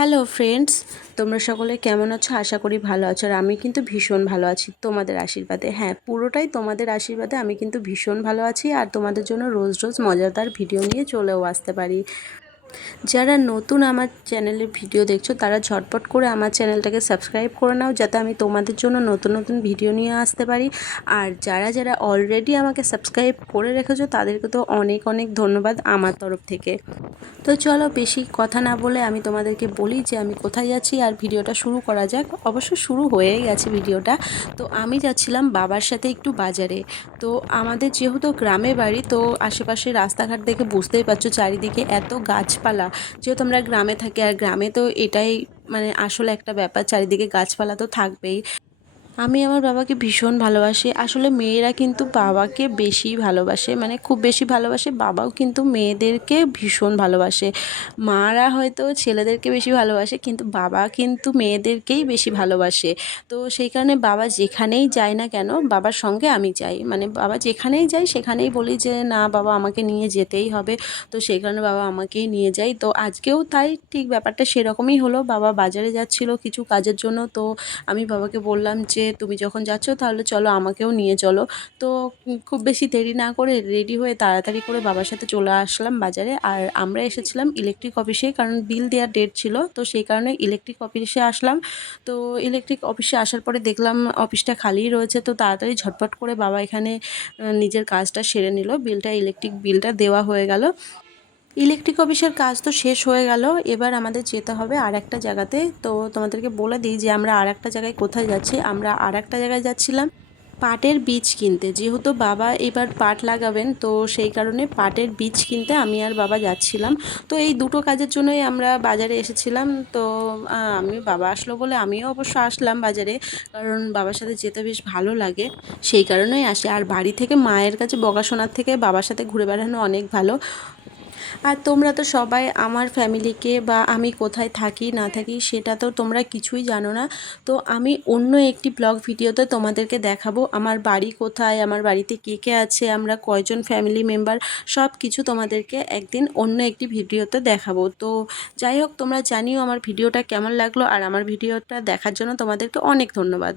Hello friends তোমরা সকলে কেমন আছো? আশা করি ভালো আছো। আর আমি কিন্তু ভীষণ ভালো আছি। তোমাদের আশীর্বাদে। হ্যাঁ পুরোটাই তোমাদের আশীর্বাদে। আমি কিন্তু ভীষণ ভালো আছি। আর তোমাদের জন্য রোজ রোজ মজাদার ভিডিও নিয়ে চলেও আসতে পারি। যারা নতুন আমার চ্যানেলের ভিডিও দেখছ, তারা ঝটপট করে আমার চ্যানেলটাকে সাবস্ক্রাইব করে নাও, যাতে আমি তোমাদের জন্য নতুন নতুন ভিডিও নিয়ে আসতে পারি। আর যারা যারা অলরেডি আমাকে সাবস্ক্রাইব করে রেখেছো, তাদেরকে তো অনেক অনেক ধন্যবাদ আমার তরফ থেকে। তো চলো বেশি কথা না বলে আমি তোমাদেরকে বলি যে আমি কোথায় যাচ্ছি আর ভিডিওটা শুরু করা যাক। অবশ্য শুরু হয়েই গেছে ভিডিওটা। তো আমি যাচ্ছিলাম বাবার সাথে একটু বাজারে। তো আমাদের যেহেতু গ্রামে বাড়ি, তো আশেপাশে রাস্তাঘাট দেখে বুঝতেই পারছ চারিদিকে এত গাছপালা। যেহেতু আমরা গ্রামে থাকি, আর গ্রামে তো এটাই মানে আসলে একটা ব্যাপার, চারিদিকে গাছপালা তো থাকবেই। আমি আমার বাবাকে ভীষণ ভালোবাসি। আসলে মেয়েরা কিন্তু বাবাকে বেশি ভালোবাসে মানে খুব বেশি ভালোবাসে, বাবাও কিন্তু মেয়েদেরকে ভীষণ ভালোবাসে। মারা হয়তো ছেলেদেরকে বেশি ভালোবাসে, কিন্তু বাবা কিন্তু মেয়েদেরকেই বেশি ভালোবাসে। তো সেই কারণে বাবা যেখানেই যায় না কেন, বাবার সঙ্গে আমি যাই। মানে বাবা যেখানেই যাই সেখানেই বলি যে, না বাবা, আমাকে নিয়ে যেতেই হবে। তো সেই কারণে বাবা আমাকেই নিয়ে যায়। তো আজকেও তাই, ঠিক ব্যাপারটা সেরকমই হলো। বাবা বাজারে যাচ্ছিল কিছু কাজের জন্য, তো আমি বাবাকে বললাম যে তুমি যখন যাচ্ছ, তাহলে চলো আমাকেও নিয়ে চলো। তো খুব বেশি দেরি না করে রেডি হয়ে তাড়াতাড়ি করে বাবার সাথে চলে আসলাম বাজারে। আর আমরা এসেছিলাম ইলেকট্রিক অফিসে কারণ বিল দেওয়ার ডেট ছিল, তো সেই কারণে ইলেকট্রিক অফিসে আসলাম। তো ইলেকট্রিক অফিসে আসার পরে দেখলাম অফিসটা খালিই রয়েছে, তো তাড়াতাড়ি ঝটপট করে বাবা এখানে নিজের কাজটা সেরে নিল। বিলটা ইলেকট্রিক বিলটা দেওয়া হয়ে গেল। ইলেকট্রিক অফিসের কাজ তো শেষ হয়ে গেল। এবার আমাদের যেতে হবে আর একটা জায়গাতে। তো তোমাদেরকে বলে দিই যে আমরা আর একটা জায়গায় কোথায় যাচ্ছি। আমরা আর একটা জায়গায় যাচ্ছিলাম পাটের বীজ কিনতে। যেহেতু বাবা এবার পাট লাগাবেন, তো সেই কারণে পাটের বীজ কিনতে আমি আর বাবা যাচ্ছিলাম। তো এই দুটো কাজের জন্যই আমরা বাজারে এসেছিলাম। তো আমি বাবা আসলো বলে আমিও অবশ্য আসলাম বাজারে, কারণ বাবার সাথে যেতে বেশ ভালো লাগে। সেই কারণেই আসে। আর বাড়ি থেকে মায়ের কাছে বকাশোনার থেকে বাবার সাথে ঘুরে বেড়ানো অনেক ভালো। আর তোমরা তো সবাই আমার ফ্যামিলিকে বা আমি কোথায় থাকি, না থাকি, সেটা তো তোমরা কিছুই জানো না। তো আমি অন্য একটি ব্লগ ভিডিওতে তোমাদেরকে দেখাবো আমার বাড়ি কোথায়, আমার বাড়িতে কে কে আছে, আমরা কয়জন ফ্যামিলি মেম্বার সব কিছু তোমাদেরকে একদিন অন্য একটি ভিডিওতে দেখাবো। তো যাই হোক, তোমরা জানিও আমার ভিডিওটা কেমন লাগল, আর আমার ভিডিওটা দেখার জন্য তোমাদেরকে অনেক ধন্যবাদ।